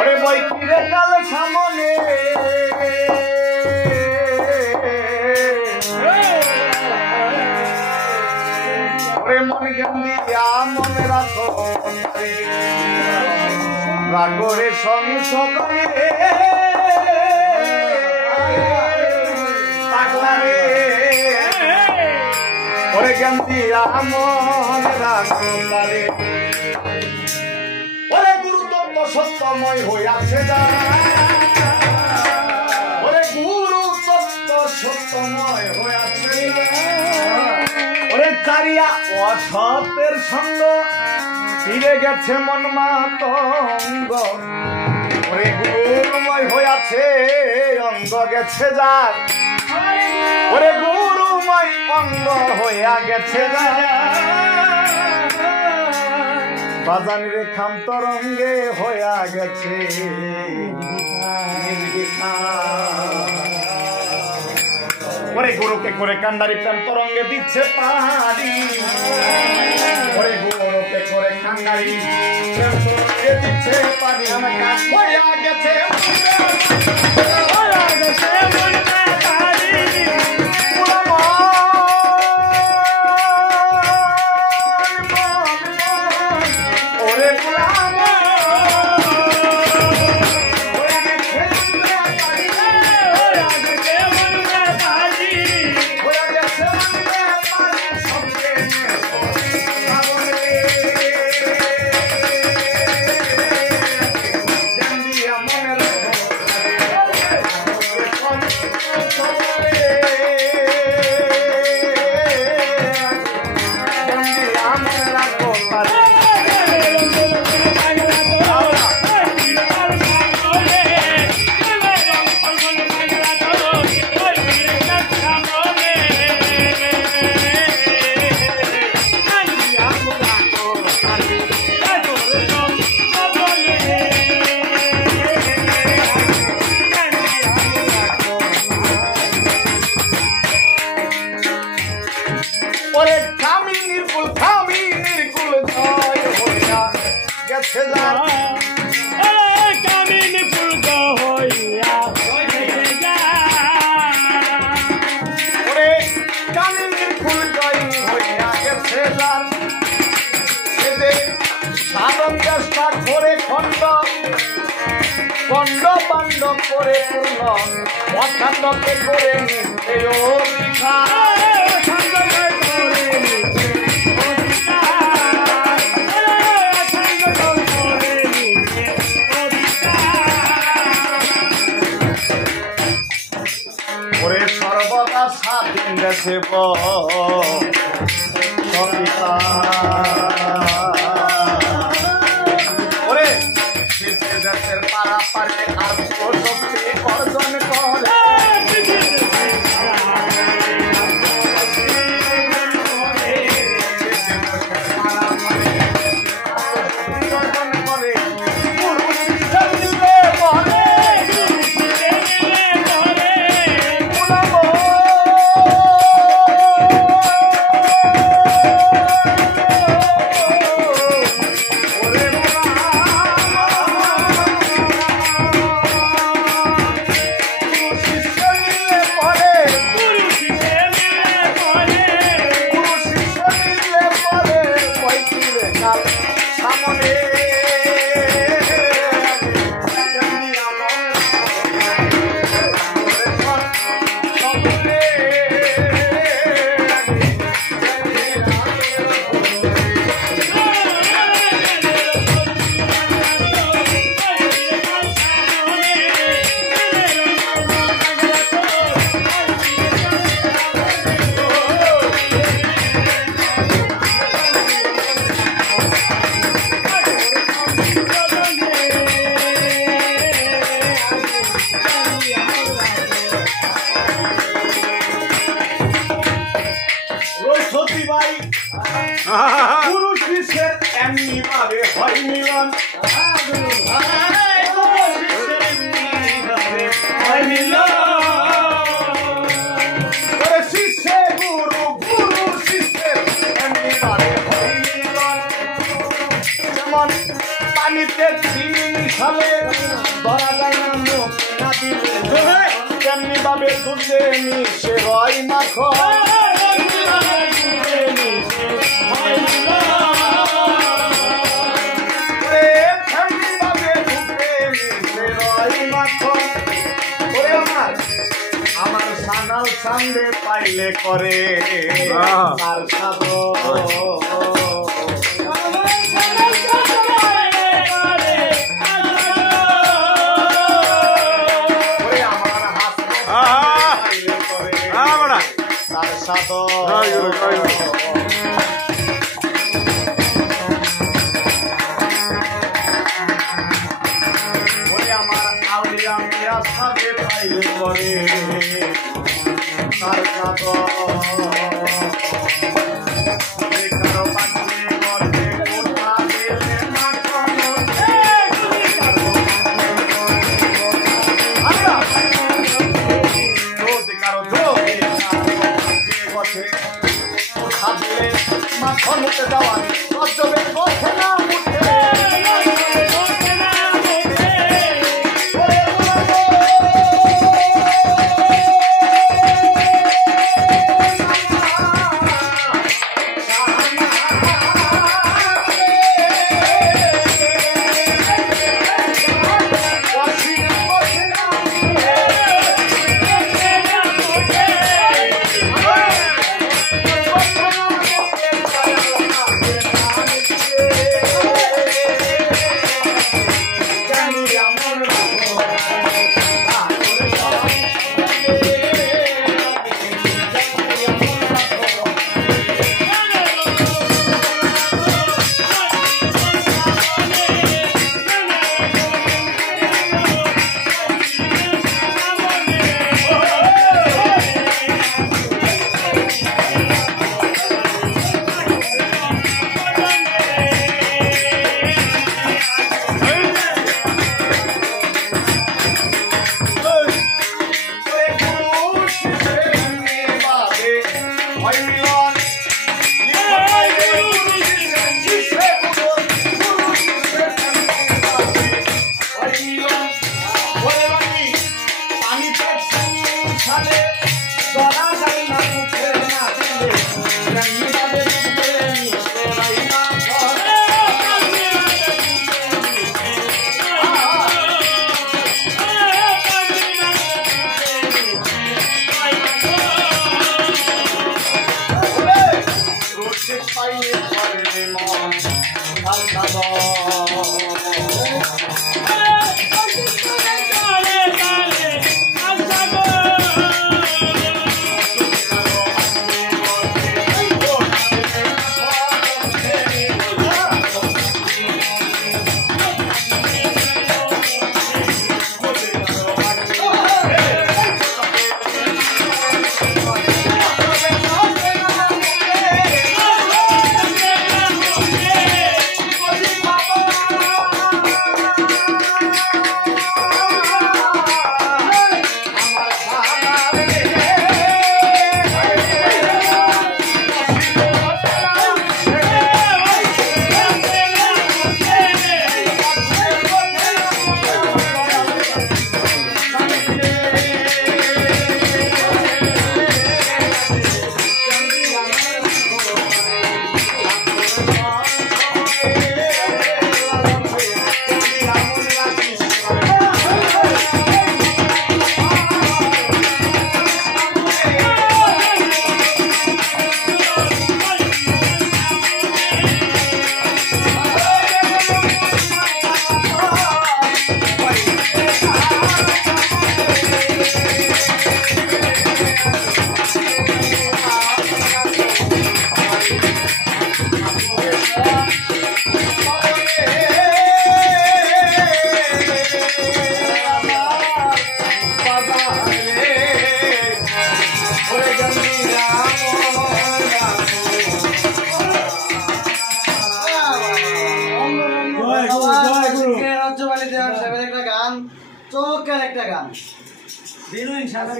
ওরে বই কিরে কাল সামনে ওরে মন জ্ঞান দিয়া মনে রাখো রাগরে সংসদে পাগলা রে ওরে জ্ঞান দিয়া মনে রাখো রে ওরে গুরুতত্ত্ব সত্যময় হইয়াছে যারা ওরে গুরুতত্ত্ব সত্যময় হইয়াছে ওরে চারিয়া অসতের সঙ্গ ফিরে গেছে মন মাতঙ্গ ওরে গুরুময় হইয়াছে অঙ্গ গেছে যার ওরে গুরুময় অঙ্গ হইয়া গেছে যার বাজান রে খাম তরঙ্গে হইয়া গেছে ওরে গুরুকে করে কান্ডারি প্রেম তরঙ্গে দিচ্ছে পারি ওরে গুরুকে করে কান্ডারি প্রেম তরঙ্গে দিচ্ছে পারি হইয়া গেছে খণ্ড বাণ্ড করে পূর্ণ অখাণ্ডকে করে নিতে ওরে সর্বদা স্বাধীন দেশে সবিতা ওরে দেশের পাড়া পারে আর শক্তি অর্জন করে যেমন পানিতে চিনি মিশালে ধরা যায় না মুখ না দিলে তেমনি ভাবে দুধে মিশে হয় মাখন আমার সানাল সামনে পাইলে করে তার সাথে পাইলে করে তার মাখন হতে যাওয়া গজবের পথে না চমৎকার একটা গান দিনু ইনশাআল্লাহ